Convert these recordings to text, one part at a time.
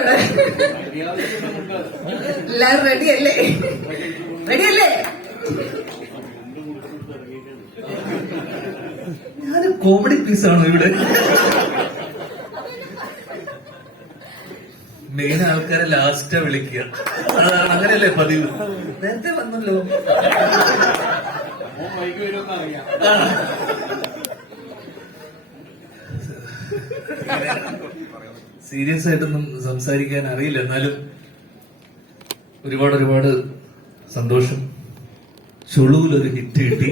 ഇവിടെ. എല്ലാരും റെഡി അല്ലേ? റെഡി അല്ലേ? ഞാൻ കോമഡി പീസാണോ ഇവിടെ? മെയിൻ ആൾക്കാരെ ലാസ്റ്റാ വിളിക്കുക. അതാണ് അങ്ങനെയല്ലേ പതിവ്? നേരത്തെ വന്നല്ലോ. ആ. സീരിയസ് ആയിട്ടൊന്നും സംസാരിക്കാൻ അറിയില്ല. എന്നാലും ഒരുപാട് ഒരുപാട് സന്തോഷം. ചുളുവിലൊരു ഹിറ്റ് കിട്ടി.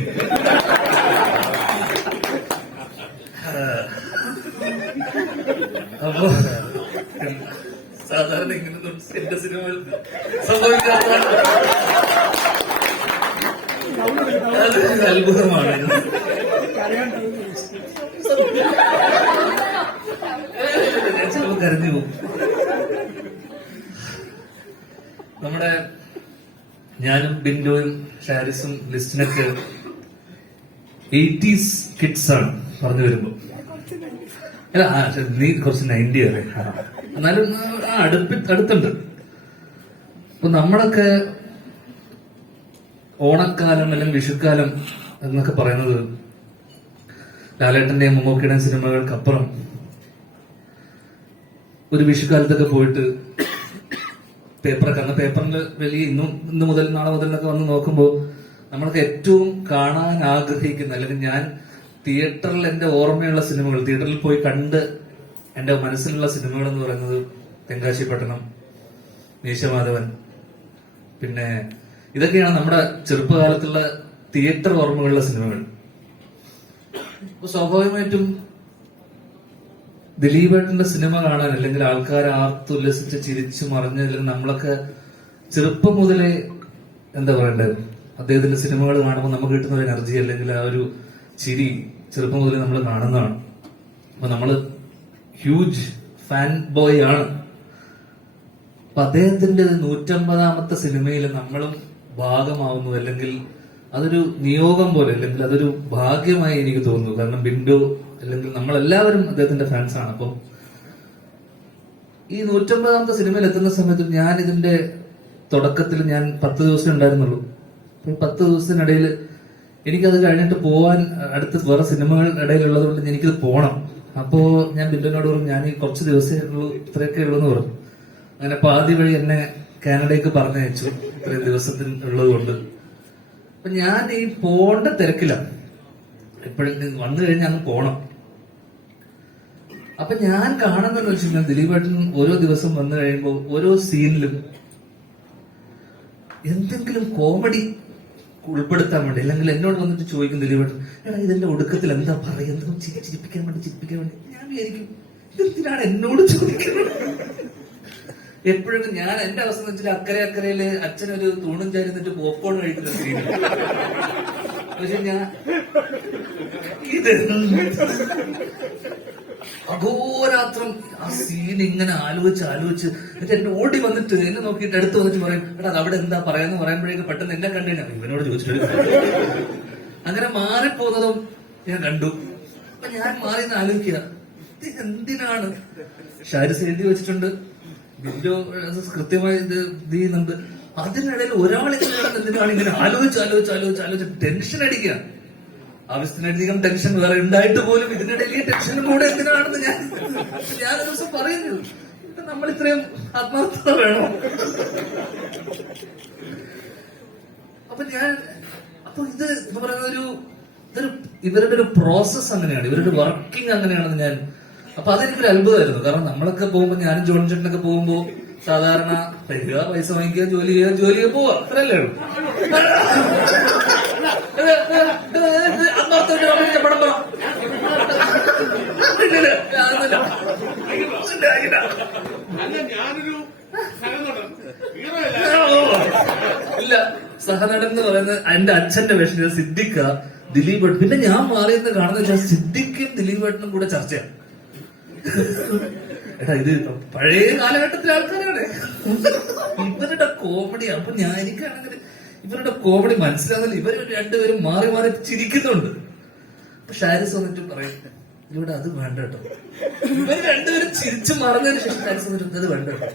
അപ്പോ സാധാരണ ഇങ്ങനെ എന്റെ സിനിമകൾ സംഭവിക്കാത്ത അത് അത്ഭുതമാണ്. ഞാൻ പോകും നമ്മുടെ ഞാനും ബിൻഡോയും ഷാരിസും ലിസ്റ്റിനൊക്കെ എയ്റ്റീസ് കിഡ്സ് ആണ് പറഞ്ഞു വരുമ്പോ. അല്ല നീ കുറച്ച് നയന്റി ആ. എന്നാലും അടുപ്പി അടുത്തുണ്ട്. അപ്പൊ നമ്മളൊക്കെ ഓണക്കാലം അല്ലെങ്കിൽ വിഷുക്കാലം എന്നൊക്കെ പറയുന്നത് ലാലേട്ടന്റെയും മമ്മൂക്കിയുടെയും സിനിമകൾക്കപ്പുറം ഒരു വിഷുക്കാലത്തൊക്കെ പോയിട്ട് പേപ്പറൊക്കെ അന്ന് പേപ്പറിന്റെ വലിയ ഇന്നും ഇന്ന് മുതൽ നാളെ മുതൽ വന്ന് നോക്കുമ്പോൾ നമ്മളൊക്കെ ഏറ്റവും കാണാൻ ആഗ്രഹിക്കുന്ന അല്ലെങ്കിൽ ഞാൻ തിയേറ്ററിൽ എന്റെ ഓർമ്മയുള്ള സിനിമകൾ തിയേറ്ററിൽ പോയി കണ്ട് എന്റെ മനസ്സിലുള്ള സിനിമകൾ എന്ന് പറയുന്നത് തെങ്കാശി പട്ടണം മീശമാധവൻ പിന്നെ ഇതൊക്കെയാണ് നമ്മുടെ ചെറുപ്പകാലത്തുള്ള തിയേറ്റർ ഓർമ്മകളുള്ള സിനിമകൾ. സ്വാഭാവികമായിട്ടും ദിലീപേട്ടന്റെ സിനിമ കാണാൻ അല്ലെങ്കിൽ ആൾക്കാർ ആർത്തുല്ലസിച്ച് ചിരിച്ചു മറിഞ്ഞതിൽ നമ്മളൊക്കെ ചെറുപ്പം മുതലേ എന്താ പറയണ്ടേ അദ്ദേഹത്തിന്റെ സിനിമകൾ കാണുമ്പോൾ നമുക്ക് കിട്ടുന്ന ഒരു എനർജി അല്ലെങ്കിൽ ആ ഒരു ചിരി ചെറുപ്പം മുതലേ നമ്മൾ കാണുന്നതാണ്. അപ്പൊ നമ്മൾ ഹ്യൂജ് ഫാൻ ബോയ് ആണ്. അപ്പൊ അദ്ദേഹത്തിന്റെ നൂറ്റമ്പതാമത്തെ സിനിമയിൽ നമ്മളും ഭാഗമാവുന്നു അല്ലെങ്കിൽ അതൊരു നിയോഗം പോലെ അല്ലെങ്കിൽ അതൊരു ഭാഗ്യമായി എനിക്ക് തോന്നുന്നു. കാരണം ബിൻഡോ അല്ലെങ്കിൽ നമ്മളെല്ലാവരും അദ്ദേഹത്തിന്റെ ഫാൻസാണ് അപ്പം ഈ നൂറ്റമ്പതാമത്തെ സിനിമയിൽ എത്തുന്ന സമയത്ത് ഞാൻ ഇതിന്റെ തുടക്കത്തിൽ ഞാൻ പത്ത് ദിവസം ഉണ്ടായിരുന്നുള്ളൂ. പത്ത് ദിവസത്തിനിടയിൽ എനിക്കത് കഴിഞ്ഞിട്ട് പോവാൻ അടുത്ത വേറെ സിനിമകൾ ഇടയിലുള്ളത് കൊണ്ട് എനിക്കത് പോകണം അപ്പോ ഞാൻ ബില്ലിനോട് പറഞ്ഞു ഞാൻ ഈ കുറച്ച് ദിവസമേ ഉള്ളൂ ഇത്രയൊക്കെ ഉള്ളൂ എന്ന് പറഞ്ഞു. അങ്ങനെ പാതി വഴി എന്നെ കാനഡയ്ക്ക് പറഞ്ഞയച്ചു ഇത്രയും ദിവസത്തിൽ ഉള്ളത് കൊണ്ട്. അപ്പൊ ഞാൻ ഈ പോണ്ട തിരക്കിലാണ്. എപ്പോഴും വന്നു കഴിഞ്ഞാൽ അങ്ങ് പോണം. അപ്പൊ ഞാൻ കാണുന്നതെന്ന് ദിലീപ് ദിലീപേട്ടൻ ഓരോ ദിവസം വന്നു കഴിയുമ്പോൾ ഓരോ സീനിലും എന്തെങ്കിലും കോമഡി ഉൾപ്പെടുത്താൻ വേണ്ടി അല്ലെങ്കിൽ എന്നോട് വന്നിട്ട് ചോദിക്കും ദിലീപേട്ടൻ എടാ ഇതിന്റെ ഒടുക്കത്തിൽ എന്താ പറയുന്നത് ചിരി ചിരിപ്പിക്കാൻ വേണ്ടി ചിരിപ്പിക്കാൻ വേണ്ടി? ഞാൻ വിചാരിക്കും ഇതെന്തിനാണ് എന്നോട് ചോദിക്കുന്നത്? എപ്പോഴും ഞാൻ എന്റെ അവസ്ഥ എന്ന് വെച്ചാൽ അക്കരെ അക്കരയിൽ അച്ഛനൊരു തൂണും ചേരുന്നിട്ട് പോപ്കോൺ കഴിക്കുന്ന സീൻ പക്ഷെ ഞാൻ അഘോരാത്രം. ആ സീൻ ഇങ്ങനെ ആലോചിച്ച് ആലോചിച്ച് എന്നിട്ട് എന്നെ ഓടി വന്നിട്ട് എന്നെ നോക്കിയിട്ട് അടുത്ത് വന്നിട്ട് പറയും എടാ അത് അവിടെ എന്താ പറയാന്ന് പറയുമ്പോഴേക്ക് പെട്ടെന്ന് എന്നെ കണ്ടേനാ. ഇവനോട് ചോദിച്ചിട്ട് അങ്ങനെ മാറിപ്പോകുന്നതും ഞാൻ കണ്ടു. അപ്പൊ ഞാൻ മാറി ആലോചിക്കുക. എന്തിനാണ്? ഷാരിസ് എഴുതി വെച്ചിട്ടുണ്ട്. അത് കൃത്യമായി ഇത് ഇത് ചെയ്യുന്നുണ്ട് അതിനിടയിൽ ഒരാളിങ്ങനെ എന്തിനാണ് ഇങ്ങനെ ആലോചിച്ച് ആലോചിച്ച് ആലോചിച്ച് ആലോചിച്ച് ടെൻഷൻ അടിക്കുക. ആവശ്യത്തിനധികം ടെൻഷൻ വേറെ ഉണ്ടായിട്ട് പോലും ഇതിനിടയിൽ ടെൻഷൻ കൂടെ എന്തിനാണെന്ന് ഞാൻ ഞാൻ ദിവസം പറയുന്നു. നമ്മൾ ഇത്രയും ആത്മാർത്ഥത വേണോ? അപ്പൊ ഞാൻ അപ്പൊ ഇത് എന്ന് പറയുന്ന ഒരു ഇതൊരു ഇവരുടെ ഒരു പ്രോസസ് അങ്ങനെയാണ്. ഇവരുടെ വർക്കിംഗ് അങ്ങനെയാണെന്ന് ഞാൻ അപ്പൊ അതെനിക്കൊരു അത്ഭുതമായിരുന്നു. കാരണം നമ്മളൊക്കെ പോകുമ്പോ ഞാനും ജോൺ ചേട്ടനൊക്കെ പോകുമ്പോ സാധാരണ പൈസ വാങ്ങിക്കുക ജോലി ചെയ്യുക ജോലി ചെയ്യുക പോവുക അത്രയല്ലേ ഉള്ളൂ. ഇല്ല, സഹനടൻ എന്ന് പറയുന്നത് എന്റെ അച്ഛന്റെ വേഷം സിദ്ദിഖ ദിലീപ് ഏട്ടൻ. പിന്നെ ഞാൻ മാറിയെന്ന് കാണുന്ന വെച്ചാൽ സിദ്ദിഖും ദിലീപ് ഏട്ടനും കൂടെ ചർച്ചയാണ്. എടാ ഇത് പഴയ കാലഘട്ടത്തിലെ ആൾക്കാരാണ്. ഇവരുടെ കോമഡി അപ്പൊ ഞാൻ എനിക്കാണെങ്കിൽ ഇവരുടെ കോമഡി മനസ്സിലാകുന്നില്ല ഇവർ രണ്ടുപേരും മാറി മാറി ചിരിക്കുന്നുണ്ട്. പക്ഷെ ഷാരിസ് വന്നിട്ട് പറയും ഇവിടെ അത് വേണ്ട കേട്ടോ. ഇവർ രണ്ടുപേരും ചിരിച്ചു മറന്നതിന് ശേഷം ഹാരിസ് വന്നിട്ട് അത് വേണ്ട കേട്ടോ.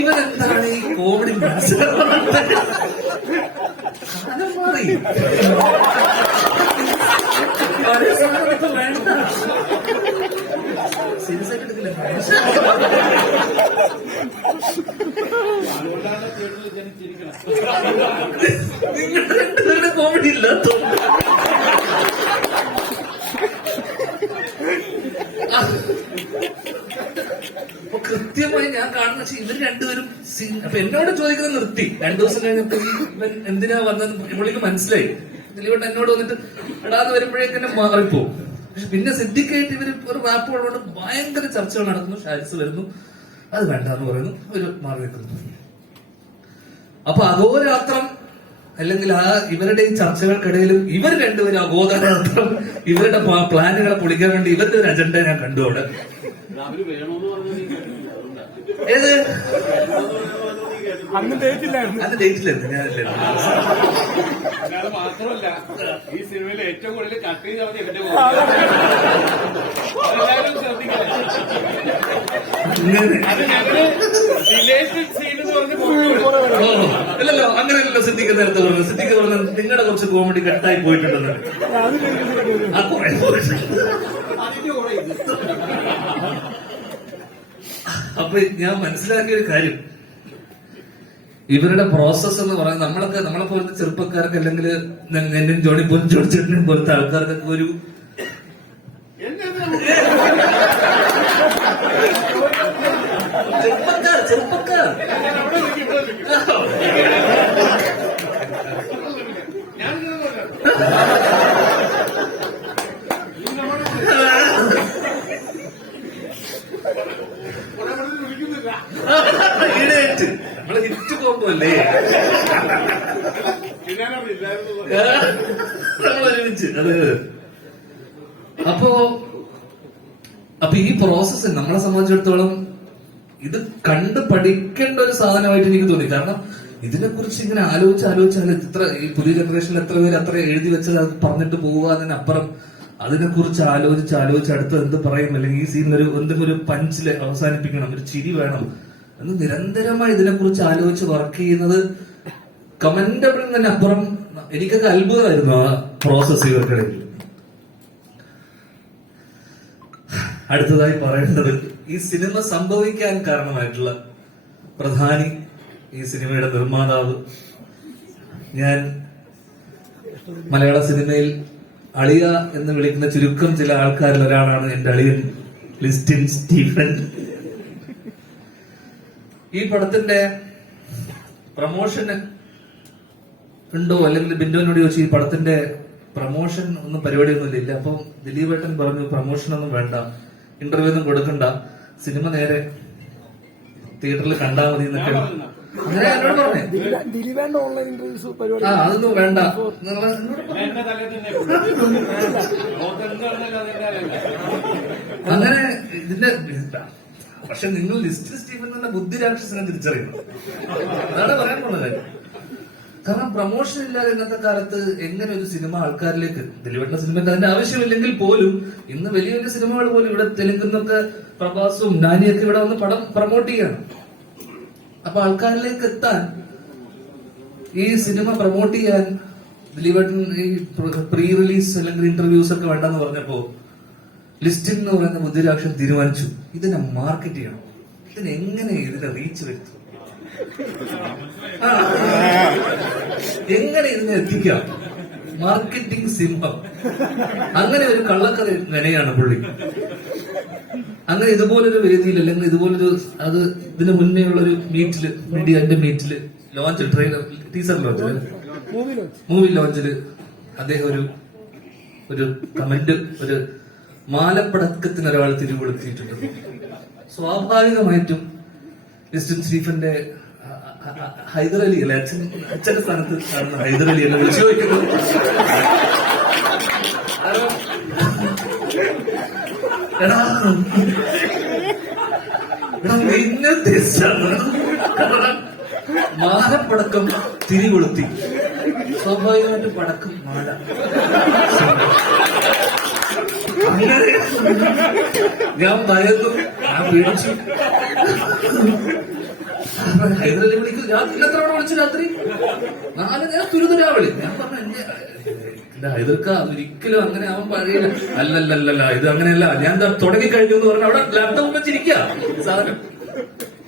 ഇവരെന്താണ് ഈ കോമഡി മനസ്സിലാവുന്നത്? മാറി. വേണ്ട. കോമഡി അപ്പൊ കൃത്യമായി ഞാൻ കാണുന്ന ഇവർ രണ്ടുപേരും അപ്പൊ എന്നോട് ചോദിക്കുന്നത് നിർത്തി. രണ്ടു ദിവസം കഴിഞ്ഞപ്പോ ഇവൻ എന്തിനാ വന്നത് പുള്ളിക്ക് മനസ്സിലായി. ദിലീപേട്ടൻ എന്നോട് വന്നിട്ട് എടാന്ന് വരുമ്പോഴേക്ക് മാറിപ്പോ പിന്നെ സിദ്ധിക്കായിട്ട് ഇവർ ഒരു റാപ്പ് ഉള്ളതുകൊണ്ട് ഭയങ്കര ചർച്ചകൾ നടക്കുന്നു ഷാരിസ് വരുന്നു. അത് വേണ്ട എന്ന് പറയുന്നു. ഒരു മാറി നിൽക്കുന്നു. അപ്പൊ അഗോരാത്രം അല്ലെങ്കിൽ ആ ഇവരുടെ ഈ ചർച്ചകൾക്കിടയിലും ഇവർ രണ്ടുപേരും അഗോദരാത്രം ഇവരുടെ പ്ലാ- പ്ലാനുകളെ പൊളിക്കാൻ വേണ്ടി ഇവരുടെ ഒരു അജണ്ട ഞാൻ കണ്ടു അവിടെ. ഏത്? അന്ന് ഡേറ്റില്ലായിരുന്നു മാത്രമല്ല ഈ സിനിമയിൽ ഏറ്റവും കൂടുതൽ കട്ട് അവധി എന്റെ എല്ലാവരും അത്. ഞങ്ങൾ സീൻ എന്ന് പറഞ്ഞ് അങ്ങനെയല്ലല്ലോ സിദ്ദിഖ് നേരത്തെ പറഞ്ഞു സിദ്ധിക്ക് പറഞ്ഞത് നിങ്ങളുടെ കുറച്ച് കോമഡി കട്ടായി പോയിട്ടുണ്ടെന്ന്. അപ്പൊ ഞാൻ മനസ്സിലാക്കിയ ഒരു കാര്യം. ഇവരുടെ പ്രോസസ്സ് എന്ന് പറയുന്നത് നമ്മളൊക്കെ നമ്മളെ പോലത്തെ ചെറുപ്പക്കാർക്ക് അല്ലെങ്കിൽ എന്നെയും ജോണി പോലും ജോണി പോലത്തെ ആൾക്കാർക്കൊക്കെ ഒരു എന്നെ ചെറുപ്പക്കാർ ചെറുപ്പക്കാർ അവിടെ നിൽക്കും ഇവിടെ നിൽക്കും ഞാനിങ്ങനെ പറയാം ഈ നമ്മുടെ കുറെ പടത്തിൽ വിളിക്കുന്നില്ല ഈടായിട്ട് നമ്മളെ ഹിറ്റ് പോകുമ്പല്ലേ ഇല്ലായിരുന്നു നമ്മൾ ഒരുമിച്ച് അത് അപ്പോ അപ്പൊ ഈ പ്രോസസ്സ് നമ്മളെ സംബന്ധിച്ചിടത്തോളം ഇത് കണ്ട് പഠിക്കേണ്ട ഒരു സാധനമായിട്ട് എനിക്ക് തോന്നി. കാരണം ഇതിനെക്കുറിച്ച് ഇങ്ങനെ ആലോചിച്ച് ആലോചിച്ചാൽ ഇത്ര ഈ പുതിയ ജനറേഷനിൽ എത്ര പേര് അത്ര എഴുതി വെച്ചത് അത് പറഞ്ഞിട്ട് പോവുക അതിനപ്പുറം അതിനെക്കുറിച്ച് ആലോചിച്ച് ആലോചിച്ച് അടുത്ത് എന്ത് പറയും? അല്ലെങ്കിൽ ഈ സീനിൽ ഒരു എന്തെങ്കിലും ഒരു പഞ്ചിൽ അവസാനിപ്പിക്കണം ഒരു ചിരി വേണം എന്ന് നിരന്തരമായി ഇതിനെക്കുറിച്ച് ആലോചിച്ച് വർക്ക് ചെയ്യുന്നത് കമന്റബിൾ തന്നെ അപ്പുറം എനിക്കത് അത്ഭുതമായിരുന്നു ആ പ്രോസസ് ഇവർക്കിടയിൽ അടുത്തതായി പറയേണ്ടത് ഈ സിനിമ സംഭവിക്കാൻ കാരണമായിട്ടുള്ള പ്രധാനി ഈ സിനിമയുടെ നിർമ്മാതാവ് ഞാൻ മലയാള സിനിമയിൽ അളിയ എന്ന് വിളിക്കുന്ന ചുരുക്കം ചില ആൾക്കാരിൽ ഒരാളാണ് എന്റെ അളിയൻ ലിസ്റ്റിൻ സ്റ്റീഫൻ. ഈ പടത്തിന്റെ പ്രമോഷന് ഉണ്ടോ അല്ലെങ്കിൽ ബിന്ദുവിനോട് ചോദിച്ചു ഈ പടത്തിന്റെ പ്രമോഷൻ ഒന്നും പരിപാടിയൊന്നും ഇല്ല അപ്പം ദിലീപ് ഏട്ടൻ പറഞ്ഞു പ്രമോഷൻ ഒന്നും വേണ്ട ഇന്റർവ്യൂ ഒന്നും കൊടുക്കണ്ട. സിനിമ നേരെ തിയേറ്ററിൽ കണ്ടാ മതി എന്നൊക്കെ. ഓൺലൈൻ ഇന്റർവ്യൂസ് പരിപാടി. ആ അതൊന്നും വേണ്ട. അങ്ങനെ ഇതിന്റെ പക്ഷെ നിങ്ങൾ ലിസ്റ്റ് സ്റ്റീഫൻ എന്ന ബുദ്ധി രാക്ഷസിനെ തിരിച്ചറിയണം. അതാണ് പറയാനുള്ള കാര്യം കാരണം പ്രൊമോഷൻ ഇല്ലാതെ ഇന്നത്തെ കാലത്ത് എങ്ങനെ ഒരു സിനിമ ആൾക്കാരിലേക്ക് ദിലീപേട്ട സിനിമ അതിന്റെ ആവശ്യമില്ലെങ്കിൽ പോലും ഇന്ന് വലിയ വലിയ സിനിമകൾ പോലും ഇവിടെ തെലുങ്കുന്നൊക്കെ പ്രഭാസും നാനിയൊക്കെ ഇവിടെ വന്ന് പടം പ്രൊമോട്ട് ചെയ്യാണ്. അപ്പൊ ആൾക്കാരിലേക്ക് എത്താൻ ഈ സിനിമ പ്രൊമോട്ട് ചെയ്യാൻ ദിലീപേട്ടൻ ഈ പ്രീ റിലീസ് അല്ലെങ്കിൽ ഇന്റർവ്യൂസ് ഒക്കെ വേണ്ടെന്ന് പറഞ്ഞപ്പോ ലിസ്റ്റിൻ എന്ന് പറയുന്ന ബുദ്ധിരാക്ഷൻ തീരുമാനിച്ചു. ഇതിനെ മാർക്കറ്റ് ചെയ്യണം. ഇതിനെങ്ങനെ ഇതിനെ റീച്ച് വരുത്തും. എങ്ങനെ ഇതിനെ എത്തിക്കാം? മാർക്കറ്റിംഗ് സിംഹം. അങ്ങനെ ഒരു കള്ളക്കഥ വിനയാണ് പുള്ളി. അങ്ങനെ ഇതുപോലൊരു വേദിയിൽ അല്ലെങ്കിൽ ഇതുപോലൊരു അത് ഇതിന് മുന്നേ ഉള്ളൊരു മീറ്റിൽ മീഡിയന്റെ മീറ്റിൽ ലോഞ്ച് ട്രെയിലർ ടീസർ ലോഞ്ചിൽ മൂവി ലോഞ്ചിൽ അദ്ദേഹം ഒരു ഒരു കമന്റ് ഒരു മാലപ്പടക്കത്തിന് ഒരാൾ തിരികൊളുത്തിയിട്ടുണ്ട്. സ്വാഭാവികമായിട്ടും ക്രിസ്റ്റ്യൻ സ്റ്റീഫന്റെ അലി അല്ലെ അച്ഛൻ അച്ഛന്റെ സ്ഥാനത്ത് കാണുന്ന ഹൈദരലി അലി എന്നെ വിളിച്ചു വയ്ക്കുന്നു എടാ കൊളുത്തി മാലപ്പടക്കം തിരികൊളുത്തി. സ്വാഭാവികമായിട്ട് പടക്കം മാല. ഞാൻ ഭയന്നു. ഞാൻ പേടിച്ചു. ഹൈദരലി വിളിക്കും ഞാൻ എത്ര തവണ വിളിച്ചു രാത്രി നാല് ഞാൻ തുരുതുരാ വിളി ഞാൻ പറഞ്ഞു എന്റെ ഒരിക്കലും അങ്ങനെ അവൻ പറയില്ല അല്ലല്ലല്ല ഇത് അങ്ങനെയല്ല ഞാൻ എന്താ തുടങ്ങി കഴിഞ്ഞു എന്ന് പറഞ്ഞ അവിടെ ലാപ്ടോപ്പ് വെച്ചിരിക്കുക സാധനം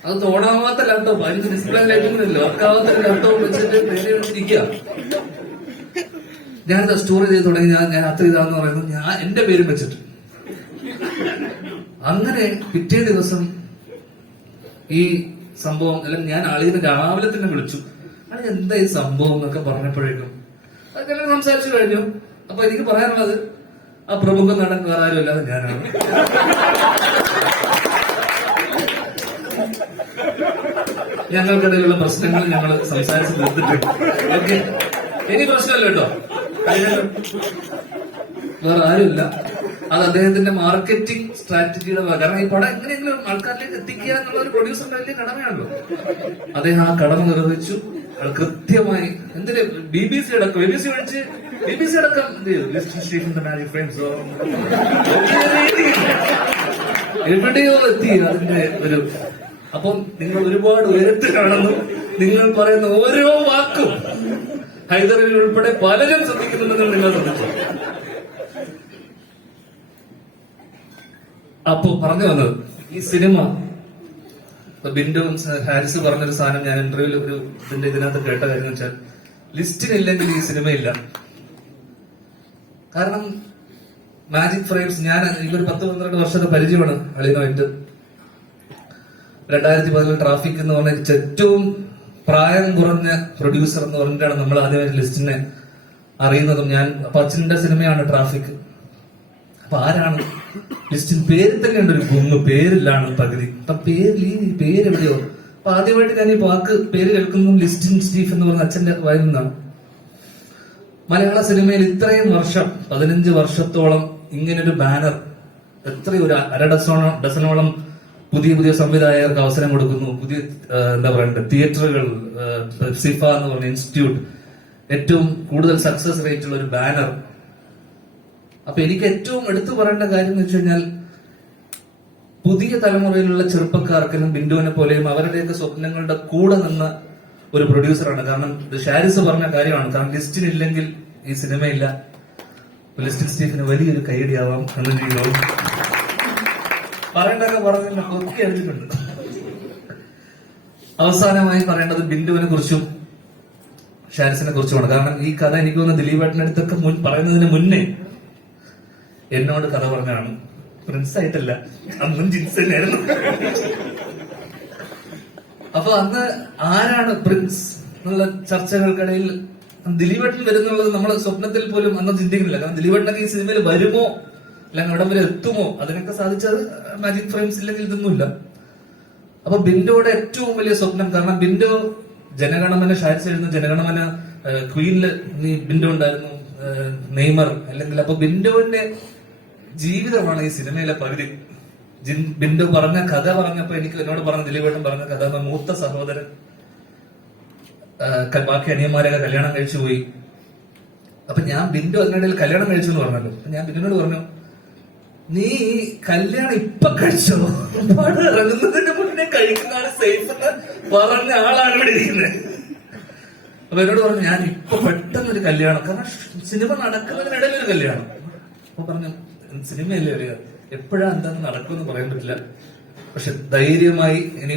അത് തോണാവാത്ത ലാപ്ടോപ്പ് അതിന് ഡിസ്പ്ലേ ലൈറ്റിംഗ് വർക്കാവാത്ത ലാപ്ടോപ്പ് വെച്ചിട്ട് വെച്ചിരിക്കുക ഞാൻ സ്റ്റോറി ചെയ്ത് തുടങ്ങി ഞാൻ ഞാൻ അത്ര ഇതാന്ന് പറയുന്നത് ഞാൻ എന്റെ പേരും വെച്ചിട്ട് അങ്ങനെ പിറ്റേ ദിവസം ഈ സംഭവം അല്ലെങ്കിൽ ഞാൻ ആളിനെ രാവിലെ തന്നെ വിളിച്ചു. അത് എന്താ ഈ സംഭവം? എന്നൊക്കെ പറഞ്ഞപ്പോഴേക്കും അതൊക്കെ സംസാരിച്ചു കഴിഞ്ഞു. അപ്പൊ എനിക്ക് പറയാനുള്ളത് ആ പ്രമുഖ നടൻ വേറെ ആരും അല്ലാതെ ഞാനാണ്. ഞങ്ങൾക്കിടയിലുള്ള പ്രശ്നങ്ങൾ ഞങ്ങൾ സംസാരിച്ച് തീർത്തിട്ടുണ്ട് ഓക്കെ ഇനി പ്രശ്നമല്ല കേട്ടോ. വേറെ ആരുമില്ല. അത് അദ്ദേഹത്തിന്റെ മാർക്കറ്റിംഗ് സ്ട്രാറ്റജിയുടെ. കാരണം ഈ പടം എങ്ങനെയെങ്കിലും ആൾക്കാരിലേക്ക് എത്തിക്കുക എന്നുള്ള ഒരു പ്രൊഡ്യൂസറിന്റെ വലിയ കടമയാണല്ലോ. അദ്ദേഹം ആ കടമ നിർവഹിച്ചു. കൃത്യമായി എന്തിന്? ബി ബി സി അടക്കം. ബി ബി സി വിളിച്ച് ബി ബി സി അടക്കം എവിടെയോ എത്തി അതിന്റെ ഒരു അപ്പം നിങ്ങൾ ഒരുപാട് ഉയരത്തിലാണെന്നും നിങ്ങൾ പറയുന്ന ഓരോ വാക്കും ഹൈദരലി ഉൾപ്പെടെ പലരും ശ്രദ്ധിക്കുന്നുണ്ടെന്ന് നിങ്ങൾ ശ്രദ്ധിച്ചു? അപ്പൊ പറഞ്ഞു വന്നത് ഈ സിനിമ ബിന്ദുവും ബിന്ദു ഹാരിസ് പറഞ്ഞൊരു സാധനം ഞാൻ ഇന്റർവ്യൂവിൽ ഒരു ഇതിന്റെ ഇതിനകത്ത് കേട്ട കാര്യം വെച്ചാൽ ലിസ്റ്റിനില്ലെങ്കിൽ ഈ സിനിമയില്ല. കാരണം മാജിക് ഫ്രെയിംസ് ഞാൻ എനിക്കൊരു പത്ത് പന്ത്രണ്ട് വർഷത്തെ പരിചയമാണ് അളിയുമായിട്ട് രണ്ടായിരത്തി പതിനെട്ട് ട്രാഫിക് എന്ന് പറഞ്ഞ ഏറ്റവും പ്രായം കുറഞ്ഞ പ്രൊഡ്യൂസർ എന്ന് പറഞ്ഞിട്ടാണ് നമ്മൾ ആദ്യമായിട്ട് ലിസ്റ്റിനെ അറിയുന്നതും. ഞാൻ അപ്പൊ അച്ഛന്റെ സിനിമയാണ് ട്രാഫിക് അപ്പൊ ആരാണ്? ലിസ്റ്റിൽ പേര് തന്നെ ഉണ്ട് ഒരു ഗുമ്മ് പേരിലാണ് പകുതി. അപ്പൊ പേര് ഈ പേര് എവിടെയോ? അപ്പൊ ആദ്യമായിട്ട് ഞാൻ ഈ വാക്ക് പേര് കേൾക്കുന്നതും ലിസ്റ്റിൻ സ്റ്റീഫ് എന്ന് പറഞ്ഞ അച്ഛന്റെ വായിൽ നിന്നാണ്. മലയാള സിനിമയിൽ ഇത്രയും വർഷം പതിനഞ്ച് വർഷത്തോളം ഇങ്ങനൊരു ബാനർ എത്രയും ഒരു അര ഡസോളം ഡസനോളം പുതിയ പുതിയ സംവിധായകർക്ക് അവസരം കൊടുക്കുന്നു. പുതിയ എന്താ പറയണ്ടത് തിയേറ്ററുകൾ സിഫ എന്ന് പറഞ്ഞ ഇൻസ്റ്റിറ്റ്യൂട്ട്. ഏറ്റവും കൂടുതൽ സക്സസ് റേറ്റ് ഉള്ള ഒരു ബാനർ അപ്പൊ എനിക്ക് ഏറ്റവും എടുത്തു പറയേണ്ട കാര്യം എന്ന് വെച്ച് കഴിഞ്ഞാൽ പുതിയ തലമുറയിലുള്ള ചെറുപ്പക്കാർക്കും ബിന്ദുവിനെ പോലെയും അവരുടെയൊക്കെ സ്വപ്നങ്ങളുടെ കൂടെ നിന്ന ഒരു പ്രൊഡ്യൂസറാണ്. കാരണം ഷാരിസ് പറഞ്ഞ കാര്യമാണ്. കാരണം ലിസ്റ്റിനില്ലെങ്കിൽ ഈ സിനിമയില്ല. ലിസ്റ്റിൻ സ്റ്റീഫിന് വലിയൊരു കൈയടിയാവാം എന്ന് എനിക്ക് തോന്നുന്നു പറയേണ്ടതൊക്കെ പറഞ്ഞ ഒക്കെ എടുത്തിട്ടുണ്ട് അവസാനമായി പറയേണ്ടത് ബിന്ദുവിനെ കുറിച്ചും ഷാരിസിനെ കുറിച്ചുമാണ്. കാരണം ഈ കഥ എനിക്ക് തോന്നുന്നു ദിലീപ് ഏട്ടനടുത്തൊക്കെ മുൻ പറയുന്നതിന് മുന്നേ എന്നോട് കഥ പറഞ്ഞാണ്. പ്രിൻസ് ആയിട്ടല്ല അന്നും ജിൻസ് തന്നെയായിരുന്നു. അപ്പൊ അന്ന് ആരാണ് പ്രിൻസ് എന്നുള്ള ചർച്ചകൾക്കിടയിൽ ദിലീപേട്ടൻ വരുന്നുള്ളത് നമ്മൾ സ്വപ്നത്തിൽ പോലും അന്ന് ചിന്തിക്കുന്നില്ല. കാരണം ദിലീപേട്ടനൊക്കെ ഈ സിനിമയിൽ വരുമോ? അല്ലെങ്കിൽ അവിടെ വരെ എത്തുമോ? അതിനൊക്കെ സാധിച്ചത് മാജിക് ഫ്രെയിംസ് ഇല്ലെങ്കിൽ ഇതൊന്നുമില്ല. അപ്പൊ ബിന്ദുവിടെ ഏറ്റവും വലിയ സ്വപ്നം കാരണം ബിന്ദു ജനഗണമന ഷാരിസ് എഴുതുന്ന ജനഗണമന ക്വീനിൽ നീ ബിന്ദു ഉണ്ടായിരുന്നു നെയ്മർ അല്ലെങ്കിൽ അപ്പൊ ബിന്ദുവിന്റെ ജീവിതമാണ് ഈ സിനിമയിലെ പകുതി. ബിന്ദു പറഞ്ഞ കഥ പറഞ്ഞപ്പോ എനിക്ക് എന്നോട് പറഞ്ഞ ദിലീപേട്ടൻ പറഞ്ഞ കഥ മൂത്ത സഹോദരൻ ബാക്കി അനിയന്മാരൊക്കെ കല്യാണം കഴിച്ചു പോയി. അപ്പൊ ഞാൻ ബിന്ദു അതിനിടയിൽ കല്യാണം കഴിച്ചു എന്ന് പറഞ്ഞല്ലോ ഞാൻ ബിന്ദുവിനോട് പറഞ്ഞു നീ ഈ കല്യാണം ഇപ്പൊ കഴിച്ചോ? പടം ഇറങ്ങുന്നതിന്റെ മുന്നേ കഴിക്കുന്നതാണ് സേഫ് പറഞ്ഞ ആളാണ് ഇവിടെ ഇരിക്കുന്നത് അപ്പൊ എന്നോട് പറഞ്ഞു ഞാൻ ഇപ്പൊ പെട്ടെന്ന് ഒരു കല്യാണം കാരണം സിനിമ നടക്കുന്നതിനിടയിൽ ഒരു കല്യാണം. അപ്പൊ പറഞ്ഞു സിനിമയല്ലേ വരിക എപ്പോഴാ എന്താന്ന് നടക്കുമെന്ന് പറയാൻ പറ്റില്ല. പക്ഷെ ധൈര്യമായി ഇനി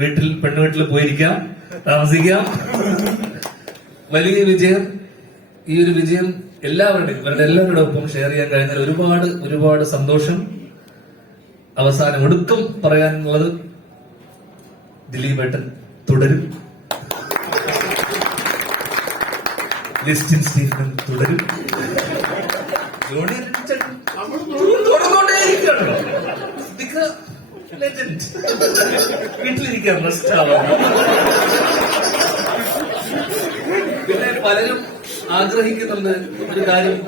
വീട്ടിൽ പെണ്ണുവീട്ടിൽ പോയിരിക്കാം താമസിക്കാം. വലിയ വിജയം ഈ ഒരു വിജയം എല്ലാവരുടെയും ഇവരുടെ എല്ലാവരുടെ ഒപ്പം ഷെയർ ചെയ്യാൻ കഴിഞ്ഞാൽ ഒരുപാട് ഒരുപാട് സന്തോഷം. അവസാനം ഒടുക്കം പറയാനുള്ളത് ദിലീപ് ദിലീപേട്ടൻ തുടരും. ലിസ്റ്റിൻ സ്റ്റീഫൻ തുടരും. പിന്നെ പലരും ആഗ്രഹിക്കുന്നുണ്ട് ഒരു കാര്യം.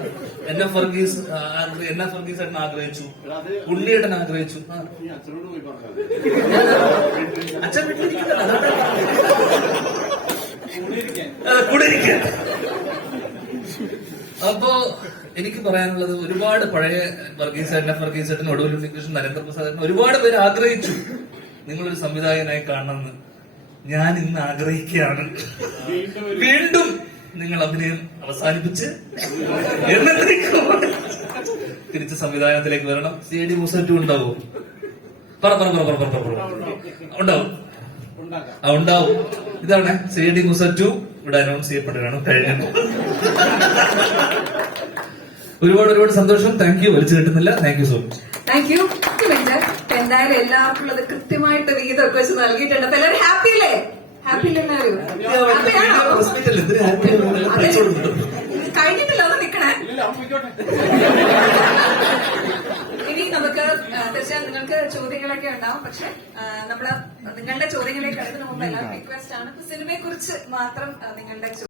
എന്നെ ഫർഗീസ് എന്നെ ഫർഗീസ് ഏട്ടൻ ആഗ്രഹിച്ചു. ഉള്ളിയേട്ടൻ ആഗ്രഹിച്ചു. അച്ഛൻ ഇരിക്കാൻ അപ്പോ എനിക്ക് പറയാനുള്ളത് ഒരുപാട് പഴയ വർഗീസേട്ടൻ എഫ് വർഗീസേട്ടൻ ഒടുവിൽ ഉണ്ണികൃഷ്ണൻ നരേന്ദ്രപ്രസാദ് ഒരുപാട് പേര് ആഗ്രഹിച്ചു. നിങ്ങളൊരു സംവിധായകനായി കാണണമെന്ന്. ഞാൻ ഇന്ന് ആഗ്രഹിക്കുകയാണ്. വീണ്ടും നിങ്ങൾ അഭിനയം അവസാനിപ്പിച്ച് തിരിച്ച് സംവിധാനത്തിലേക്ക് വരണം. സി ഡി മൂസറ്റും ഉണ്ടാവും? പറ പറ പറ പറ പറ ഉണ്ടാവും. ഉണ്ടാവും. ഇതാണ് സി ഡി മൂസറ്റു ഇവിടെ അനൗൺസ് ചെയ്യപ്പെടുകയാണ് കഴിഞ്ഞു ഒരുപാട് ഒരുപാട് സന്തോഷം. താങ്ക് യു വലിച്ചു കിട്ടുന്നില്ല. Thank you so much thank you എന്തായാലും എല്ലാവർക്കും ഉള്ളത് കൃത്യമായിട്ട് വിഹിതമൊക്കെ വെച്ച് നൽകിയിട്ടുണ്ട്. അപ്പൊ എല്ലാവരും ഹാപ്പി അല്ലേ? ഹാപ്പി എല്ലാവരും. കഴിഞ്ഞിട്ടില്ല അത് നിക്കണേ. ഇനി നമുക്ക് തീർച്ചയായും നിങ്ങൾക്ക് ചോദ്യങ്ങളൊക്കെ ഉണ്ടാവും. പക്ഷെ നമ്മൾ നിങ്ങളുടെ ചോദ്യങ്ങളെ കഴിഞ്ഞതിന് മുമ്പ് എല്ലാവരും റിക്വസ്റ്റ് ആണ്. സിനിമയെ കുറിച്ച് മാത്രം നിങ്ങളുടെ